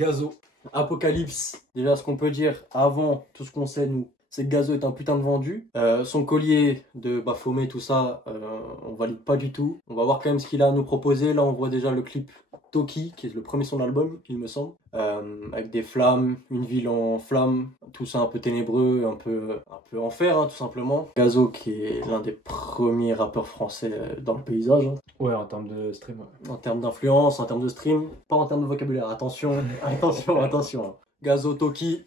Gazo. Apocalypse. Déjà, ce qu'on peut dire avant tout ce qu'on sait, nous, c'est que Gazo est un putain de vendu. Son collier de Baphomet, tout ça, on valide pas du tout. On va voir quand même ce qu'il a à nous proposer. Là, on voit déjà le clip Toki, qui est le premier son de l'album, il me semble. Avec des flammes, une ville en flammes, tout ça un peu ténébreux, un peu enfer, hein, tout simplement. Gazo, qui est l'un des premiers rappeurs français dans le paysage. Hein. Ouais, en termes de stream. Ouais. En termes d'influence, en termes de stream, pas en termes de vocabulaire. Attention, attention, attention. Gazo, Toki.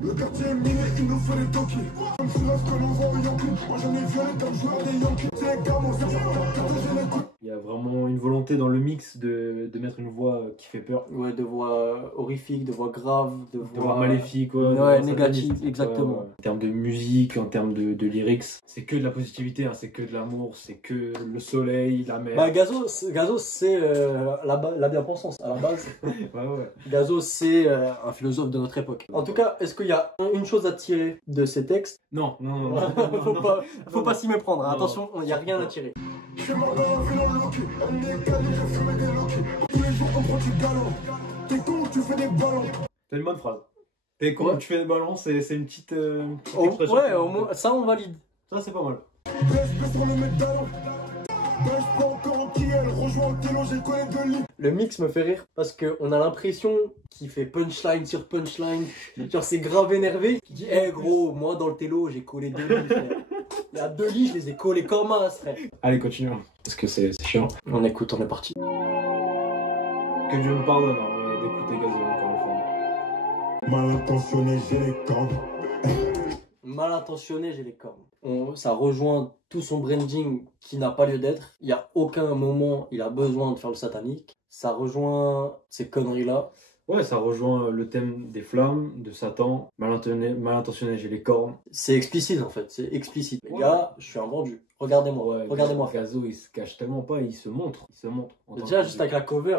Le quartier est miné, il nous fait les Toki. Comme je reste que l'on voit aux Yankees. Moi j'en ai violé comme joueur des Yankees. C'est gamin, c'est j'ai les coups. Il y a vraiment une volonté dans le mix de mettre une voix qui fait peur. Ouais, de voix horrifiques, de voix graves, de voix maléfiques, ouais, négatives, exactement. Ouais. En termes de musique, en termes de lyrics, c'est que de la positivité, hein, c'est que de l'amour, c'est que le soleil, la mer. Bah, Gazo c'est la bien-pensance à la base. Ouais. Gazo, c'est un philosophe de notre époque. En tout cas, est-ce qu'il y a une chose à tirer de ces textes? Non. Faut pas s'y méprendre, hein. Attention, il n'y a rien à tirer. Je suis mort dans la ville en Loki. Elle est calée, je fumais des Loki. Tous les jours on prend du galon. T'es con, tu fais des ballons. C'est une bonne phrase. T'es con, Ouais. tu fais des ballons, c'est une petite expression. Ouais, au moins, ça on valide. Ça c'est pas mal. PSP sur le médaillon. Je prends encore en qui elle rejoint le télo, j'ai collé de lit. Le mix me fait rire parce qu'on a l'impression qu'il fait punchline sur punchline. Genre c'est grave énervé. Il dit hey gros, moi dans le télo j'ai collé 2 lits frère. Il y a 2 lits, je les ai collés comme un frère. Allez, continuons. Parce que c'est chiant. On écoute, on est parti. Que Dieu me pardonne hein, d'écouter Gazo encore une fois. Mal intentionné, j'ai les cornes. Mal intentionné, j'ai les cornes. Ça rejoint tout son branding qui n'a pas lieu d'être. Il n'y a aucun moment il a besoin de faire le satanique. Ça rejoint ces conneries-là. Ouais, ça rejoint le thème des flammes, de Satan, mal intentionné, j'ai les cornes. C'est explicite en fait, c'est explicite. Les Ouais. gars, je suis un vendu. Regardez-moi, Ouais, regardez-moi faire. Gazo, il se cache tellement pas, il se montre. Déjà, juste avec la cover,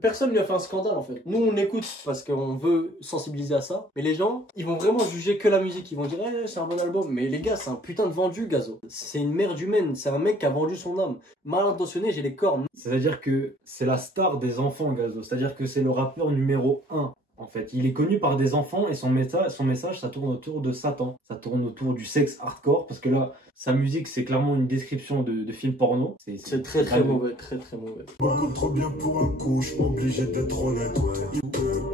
personne lui a fait un scandale en fait. Nous, on écoute parce qu'on veut sensibiliser à ça. Mais les gens, ils vont vraiment juger que la musique. Ils vont dire, eh, c'est un bon album. Mais les gars, c'est un putain de vendu, Gazo. C'est une merde humaine. C'est un mec qui a vendu son âme. Mal intentionné, j'ai les cornes. C'est-à-dire que c'est la star des enfants, Gazo. C'est-à-dire que c'est le rappeur numéro 1. En fait, il est connu par des enfants et son message, ça tourne autour de Satan. Ça tourne autour du sexe hardcore parce que là, sa musique, c'est clairement une description de film porno. C'est très très mauvais, très très mauvais. Beaucoup trop bien pour un coup, je suis obligé d'être honnête.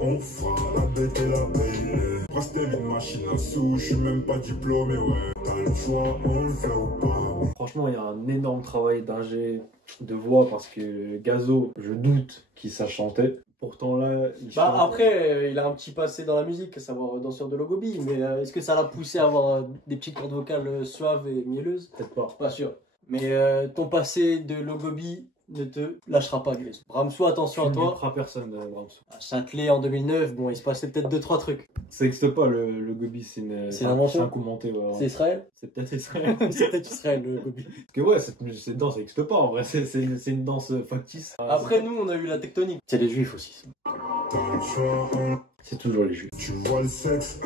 On fera la bête et la belle. Rester une machine à sous, je suis même pas diplômé, ouais. T'as le choix, on le fait ou pas. Franchement, il y a un énorme travail d'ingé de voix parce que Gazo, je doute qu'il sache chanter. Pourtant là, il Bah chante. après, il a un petit passé dans la musique, à savoir danseur de Logobi. Mais est-ce que ça l'a poussé à avoir des petites cordes vocales suaves et mielleuses? Peut-être pas. Pas sûr. Mais ton passé de Logobi ne te lâchera pas, Gazo. Bramsou, attention à Tu ne toi. duperas personne, Bramsou. À Châtelet en 2009, bon, il se passait peut-être 2-3 trucs. Ça n'existe pas le gobi, c'est une invention. un coup monté. Ouais. C'est Israël? C'est peut-être Israël. C'est peut-être Israël, le Gobi. Parce que ouais, cette danse n'existe pas en vrai, c'est une danse factice. Après, nous, on a eu la tectonique. C'est les juifs aussi. T'as le choix, C'est toujours les juifs. tu vois le sexe,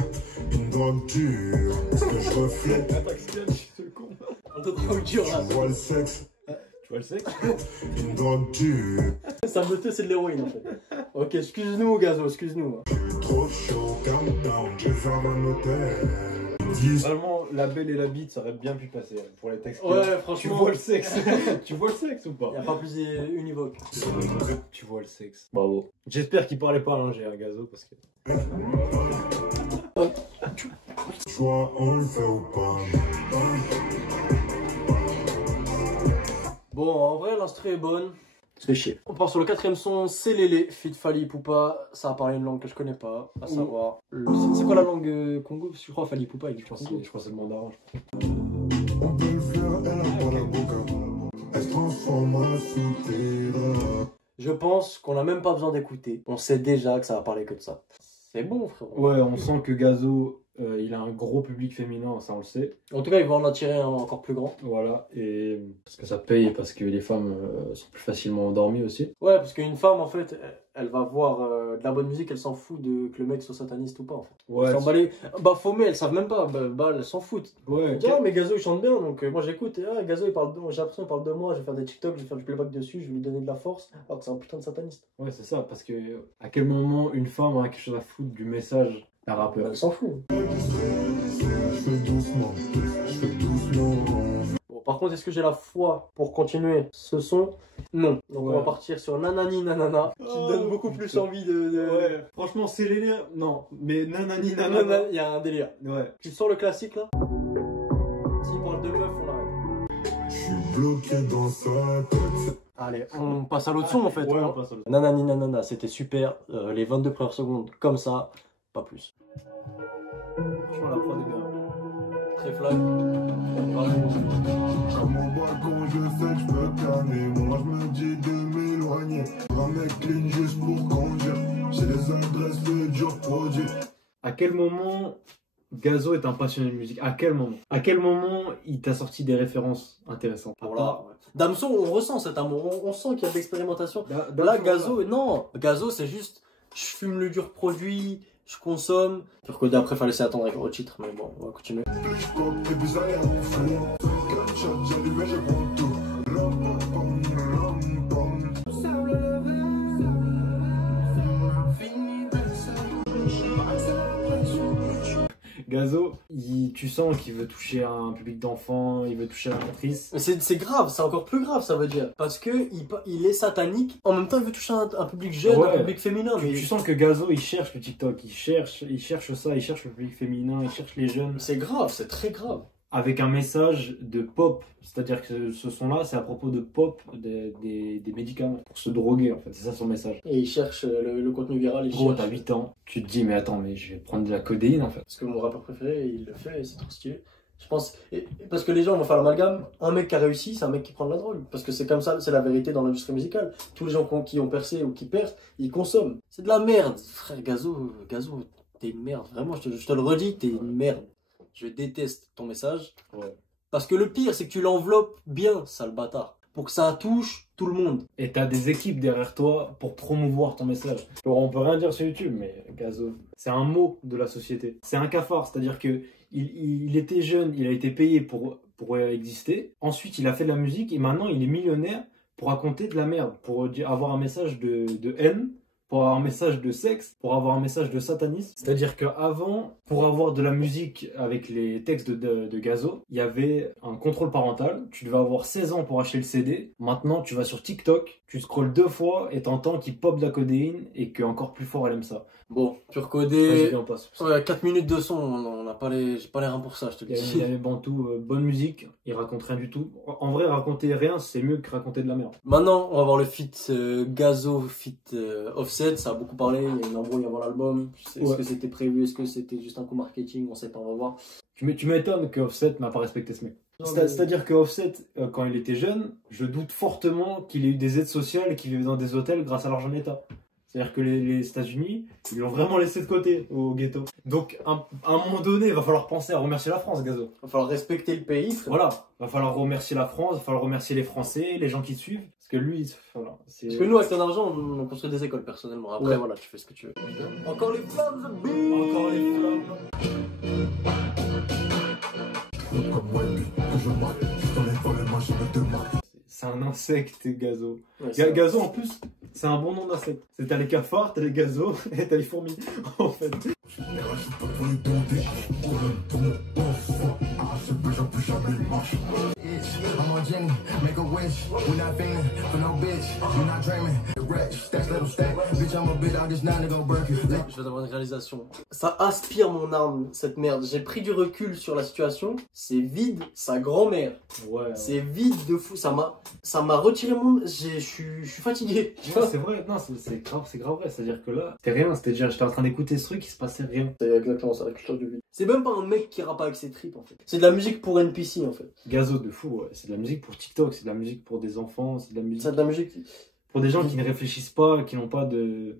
une drogue dure. Ce que je reflète, Un peu trop dur là. tu vois le sexe, Tu vois le sexe? une drogue dure. Ça me tait, c'est de l'héroïne en fait. Ok, excuse-nous, Gazo, excuse-nous. Je suis trop chaud, calm down, je ferme un hôtel. 10 Vraiment, la belle et la bite, ça aurait bien pu passer pour les textes. Ouais, Tu franchement. vois le sexe? Tu vois le sexe ou pas? Y a pas plus univoque. Tu vois le sexe. Bravo. J'espère qu'il parlait pas à l'ingé, hein, Gazo, parce que. choix, on le fait ou pas. Bon, en vrai, l'instru est bonne. C'est chier. On part sur le 4ème son, c'est Lélé, feat Fally Ipupa. Ça a parlé une langue que je connais pas, à savoir. C'est quoi la langue Congo? Je crois Fally Ipupa, il dit Je crois Congo. que c'est le mandarin. On peut le faire, elle a pas la boca. Elle se transforme en souterrain. Je pense qu'on a même pas besoin d'écouter. On sait déjà que ça va parler que de ça. C'est bon, frérot. Ouais, on sent que Gazo il a un gros public féminin, ça on le sait. En tout cas, il va en attirer un encore plus grand. Voilà, et parce que ça paye, parce que les femmes sont plus facilement endormies aussi. Ouais, parce qu'une femme, en fait, elle va voir de la bonne musique, elle s'en fout que le mec soit sataniste ou pas, en fait. Ouais, Baphomet, elles savent même pas, elles s'en foutent. ouais, Elle dit, ah, mais Gazo, il chante bien, donc moi j'écoute, et ah, Gazo, j'ai l'impression qu'il parle de moi, je vais faire des TikTok, je vais faire du playback dessus, je vais lui donner de la force, alors que c'est un putain de sataniste. ouais, c'est ça, parce que à quel moment une femme a quelque chose à foutre du message d'un rappeur? Elle s'en fout. Je fais doucement, je fais doucement. Bon, par contre, est-ce que j'ai la foi pour continuer ce son? Non. Donc on va partir sur Nanani Nanana, qui donne beaucoup plus envie de... Ouais, franchement, c'est les... Non, mais nanani nanana. Il y a un délire. Ouais. Tu sors le classique là? S'il parle de meuf, on arrête. Je suis bloqué dans sa tête. Allez, on passe à l'autre son en fait. Ouais, on passe à l'autre. Nanani Nanana, c'était super. Les 22 premières secondes, comme ça, pas plus. Franchement, la prod est bien. Très flag. À mon balcon, je sais que je peux planer. Moi, je me dis de m'éloigner. Un mec clean juste pour conduire. J'ai les adresses de dur produit. À quel moment Gazo est un passionné de musique? À quel moment? À quel moment il t'a sorti des références intéressantes? Voilà. Damso, on ressent cet amour, on sent qu'il y a de l'expérimentation. Là, Gazo, non, Gazo, c'est juste, je fume le dur produit, je consomme. Pur codé, après, fallait laisser attendre avec le titre, mais bon, on va continuer. Et puis ça y est, on fout. Gunshot, j'ai allumé, j'ai bon tout. Gazo, tu sens qu'il veut toucher un public d'enfants, il veut toucher l'actrice. Mais c'est grave, c'est encore plus grave, ça veut dire. Parce que il est satanique, en même temps, il veut toucher un public jeune, Ouais. un public féminin. Mais Tu sens que Gazo, il cherche le TikTok, il cherche ça, il cherche le public féminin, il cherche les jeunes. c'est grave, c'est très grave. Avec un message de pop, c'est-à-dire que ce son-là, c'est à propos de pop, des médicaments, pour se droguer en fait, c'est ça son message. Et il cherche le contenu viral, il Gros, cherche. t'as 8 ans, tu te dis, mais attends, mais je vais prendre de la codéine en fait. Parce que mon rappeur préféré, il le fait et c'est trop stylé. Je pense, parce que les gens vont faire l'amalgame, un mec qui a réussi, c'est un mec qui prend de la drogue. Parce que c'est comme ça, c'est la vérité dans l'industrie musicale. Tous les gens qui ont percé ou qui percent, ils consomment. C'est de la merde. Frère Gazo, t'es une merde. Vraiment, je te le redis, t'es une merde. Je déteste ton message. Ouais. Parce que le pire, c'est que tu l'enveloppes bien, sale bâtard. Pour que ça touche tout le monde. Et t'as des équipes derrière toi pour promouvoir ton message. On peut rien dire sur YouTube, mais Gazo, c'est un mot de la société. C'est un cafard, c'est-à-dire que il était jeune, il a été payé pour exister. Ensuite, il a fait de la musique et maintenant, il est millionnaire pour raconter de la merde, pour avoir un message de haine, pour avoir un message de sexe, pour avoir un message de satanisme. C'est-à-dire qu'avant, pour avoir de la musique avec les textes de Gazo, il y avait un contrôle parental. Tu devais avoir 16 ans pour acheter le CD. Maintenant, tu vas sur TikTok, tu scrolles 2 fois et t'entends qu'il pop de la codéine et que encore plus fort, elle aime ça. Bon, pur Vas-y, codé. viens, on passe. Ouais, 4 minutes de son, on n'a pas les reins pour ça, je te le Il dis. y a les bantous, bonne musique, il raconte rien du tout. En vrai, raconter rien, c'est mieux que raconter de la merde. Maintenant, on va voir le feat Gazo, feat Offset. Ça a beaucoup parlé, il y a une embrouille avant l'album. Est-ce que c'était prévu, est-ce que c'était juste un coup marketing, on sait pas, on va voir. Tu m'étonnes que Offset n'a pas respecté ce mec. Non, mais- C'est-à-dire que Offset, quand il était jeune, je doute fortement qu'il ait eu des aides sociales et qu'il vivait dans des hôtels grâce à l'argent de l'État. C'est-à-dire que les États-Unis, ils l'ont vraiment laissé de côté au ghetto. Donc, à un moment donné, il va falloir penser à remercier la France, Gazo. Il va falloir respecter le pays, frère. Voilà, il va falloir remercier la France, il va falloir remercier les Français, les gens qui te suivent. Parce que lui, voilà. Parce que nous, avec ton argent, on construit des écoles personnellement. Après, Ouais. voilà, tu fais ce que tu veux. Encore les flammes, the beat. Encore les flammes. Comme Wendy, que je marque. Je connais pas les machines de marque. C'est un insecte, Gazo. Ouais, c'est Gazo, en plus, c'est un bon nom d'insecte. C'est t'as les cafards, t'as les gazos et t'as les fourmis, en fait. Je suis pas pour les donder. Pour le bon, bon soir. Ah, c'est plus, j'en peux jamais marcher. I'm on Jenny, make a wish. We're not feeling for no bitch. You're not dreaming. Wretch, stacks little stack. Bitch, I'm a bit out this nine to go burn. Je vais avoir une réalisation. Ça aspire mon âme, cette merde. J'ai pris du recul sur la situation. C'est vide, sa grand-mère. Ouais. C'est vide de fou. Ça m'a retiré mon... Je suis fatigué. Tu Ouais, vois, c'est vrai, non, c'est grave vrai. C'est-à-dire que là, c'était rien, j'étais en train d'écouter ce truc, il se passait rien. c'est exactement ça, la culture du vide. C'est même pas un mec qui rappe avec ses tripes, en fait. C'est de la musique pour NPC, en fait. Gazo de fou, ouais. C'est de la musique pour TikTok, c'est de la musique pour des enfants, c'est de la musique C'est de la musique... pour des gens qui ne réfléchissent pas, qui n'ont pas de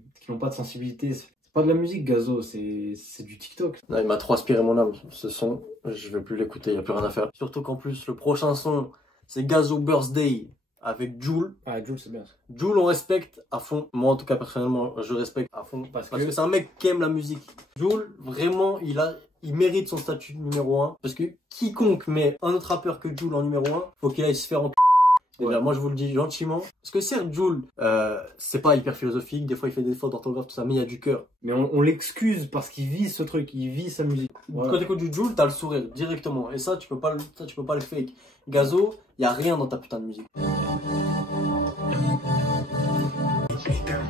sensibilité. C'est C'est pas de la musique, Gazo, c'est du TikTok. Non, il m'a trop aspiré mon âme, ce son. Je veux plus l'écouter, il n'y a plus rien à faire. Surtout qu'en plus, le prochain son, c'est Gazo Birthday avec Jul. Ah, Jules, c'est bien. Jul, on respecte à fond. Moi, en tout cas, personnellement, je respecte à fond. Parce que c'est un mec qui aime la musique. Jul, vraiment, il mérite son statut numéro 1. Parce que quiconque met un autre rappeur que Jul en numéro 1, faut qu'il aille se faire en déjà, moi je vous le dis gentiment. Parce que certes, Jul, c'est pas hyper philosophique, des fois il fait des fautes d'orthographe, tout ça, mais il y a du cœur. Mais on l'excuse parce qu'il vit ce truc, il vit sa musique. Voilà. Quand t'écoutes du Jul, t'as le sourire directement. Et ça, tu peux pas le fake. Gazo, y a rien dans ta putain de musique.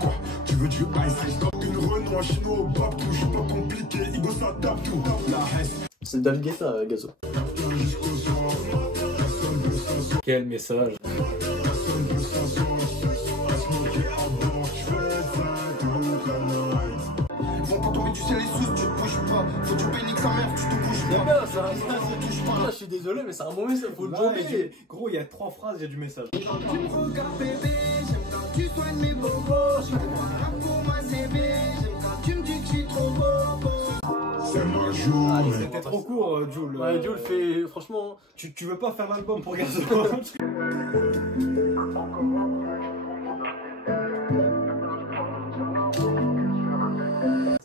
Quoi, tu veux du ice, stop une Renault, chinois au bab, tout, je suis pas compliqué, Igo s'adapte tout, la hesse. C'est David Guetta, Gazo. Jusqu'au soir, personne veut s'asseoir, Quel message. personne veut s'asseoir, à se moquer à bord, je fais ça toute la night. Vont pas tomber du ciel les sous, tu te bouges pas. Faut que tu bénis sa mère, tu te bouges J'aime pas. bien ça, je suis désolé, mais c'est un bon message, faut le Ouais, jobber. gros, il y a 3 phrases, il y a du message. Tu me regardes bébé, j'aime quand tu soignes mes bobos. Je fais pas rap pour ma CV, j'aime quand tu me dis que je suis trop beau. C'est ma journée. C'était trop court, Jules. Ouais, Jul fait, franchement, Tu veux pas faire l'album pour Gazo?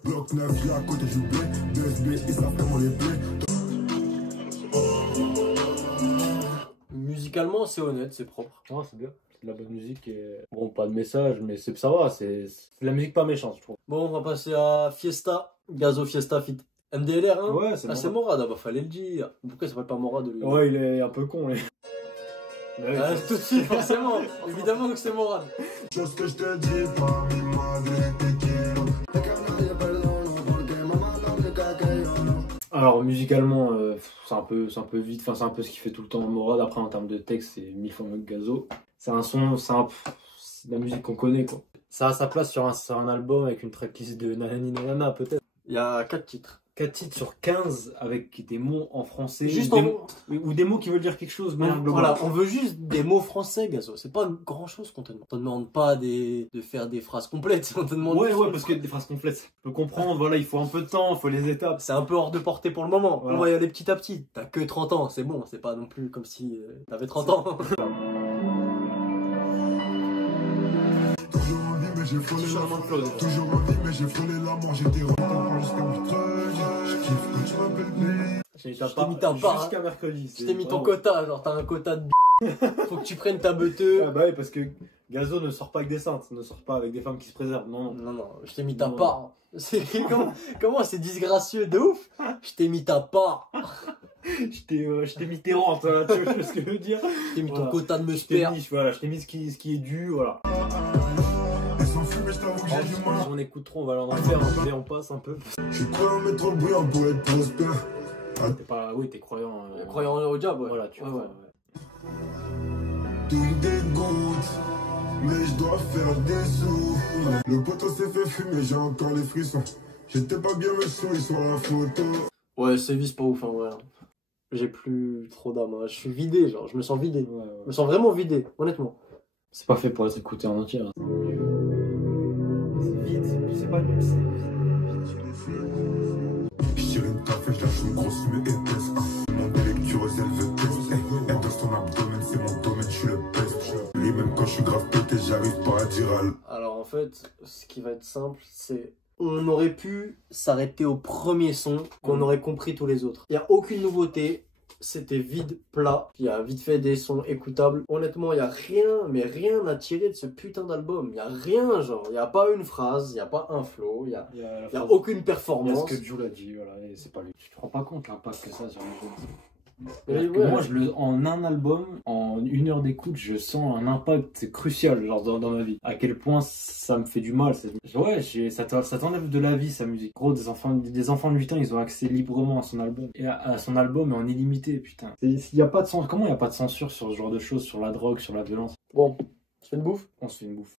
Bloc 9, j'ai à côté du blé, BSB, ils savent comment les plaies. musicalement, c'est honnête, c'est propre. Ouais, c'est bien. C'est de la bonne musique. Bon, pas de message, mais ça va. C'est de la musique pas méchante, je trouve. Bon, on va passer à Fiesta, Gazo Fiesta fit MDLR, hein. Ouais, c'est Ah, c'est Morad, ah bah fallait le dire. Pourquoi il s'appelle pas Morad lui? Ouais, il est un peu con, lui. Ah, tout de suite, forcément. Évidemment que c'est Morad. Chose que je te dis, pas mi madre te quiero. Alors, musicalement, c'est un peu vite. Enfin, c'est un peu ce qu'il fait tout le temps en Morad. Après, en termes de texte, c'est 1000 fois mieux que Gazo. C'est un son, c'est de la musique qu'on connaît, quoi. Ça a sa place sur un album avec une tracklist de Nanani Nanana, peut-être. Il y a 4 titres. 4 titres sur 15 avec des mots en français. Juste des en- mots- ou des mots qui veulent dire quelque chose. Mais Voilà, on veut juste des mots français, Gazo. C'est pas grand chose qu'on te demande. On te demande pas de faire des phrases complètes. On te demande Ouais, juste- parce que des phrases complètes. Je peux comprendre, voilà, il faut un peu de temps, il faut les étapes. C'est un peu hors de portée pour le moment. Voilà. On va y aller petit à petit. T'as que 30 ans, c'est bon. C'est pas non plus comme si t'avais 30 ans. Toujours en vie, mais j'ai frôlé la mort. Toujours en vie, mais j'ai frôlé la mort. J'étais rentré jusqu'à mercredi. Je kiffe que tu m'appelles B. Je t'ai mis ta part, jusqu'à mercredi. Je t'ai mis ton vraiment- quota, genre t'as un quota de faut que tu prennes ta beuteux. Ah bah oui, parce que Gazo ne sort pas avec des saintes, ne sort pas avec des femmes qui se préservent. Non, non. Non, non, je t'ai mis ta Non. part. Comment c'est disgracieux de ouf. Je t'ai mis ta part. Je t'ai mis tes rentes, hein, tu vois ce que je veux dire. Je t'ai mis ton Voilà. quota de me Je t'ai faire. mis, voilà, je t'ai mis ce qui est dû, voilà. Ils sont fous, mais je t'avoue que j'ai du mal. Si on écoute trop, on va aller en enfer, on passe un peu. Je suis prêt à mettre le bouillon pour être prospère. T'es pas, oui, t'es croyant. Croyant au diable, ouais. Voilà, tu Ouais, vois. ouais. Tout me dégoûte, mais je dois faire des sous. Le poteau s'est fait fumer, j'ai encore les frissons. J'étais pas bien, mais souris sur la photo. Ouais, c'est pas ouf en vrai. J'ai plus trop d'âme. Hein. Je suis vidé, genre, je me sens vidé. Ouais, ouais. Je me sens vraiment vidé, honnêtement. C'est pas fait pour être écouté en entier. Hein. C'est vide, c'est pas nul, c'est Je tire une café, je lâche une grosse mais épaisse. Mon délectureuse, elle veut test. Elle danse ton abdomen, c'est mon domaine, je suis le best. Et même quand je suis grave pété, j'arrive pas à dire à Alors en fait, ce qui va être simple, c'est on aurait pu s'arrêter au premier son, qu'on aurait compris tous les autres. Il n'y a aucune nouveauté, c'était vide, plat. Il y a vite fait des sons écoutables. Honnêtement, il n'y a rien, mais rien à tirer de ce putain d'album. Il n'y a rien, genre, il n'y a pas une phrase, il n'y a pas un flow, il n'y a, y a aucune Il y a performance. ce que Jules a dit, voilà, et c'est pas lui. Tu te rends pas compte l'impact que ça a sur les gens. Et Que ouais. moi, en un album, en 1 heure d'écoute, je sens un impact crucial genre, dans ma vie. À quel point ça me fait du mal. Ouais, ça t'enlève de la vie, sa musique. Gros, des enfants de 8 ans, ils ont accès librement à son album. Et à son album est en illimité, putain. Y a pas de comment il n'y a pas de censure sur ce genre de choses, sur la drogue, sur la violence? Bon, tu fais une bouffe? On se fait une bouffe.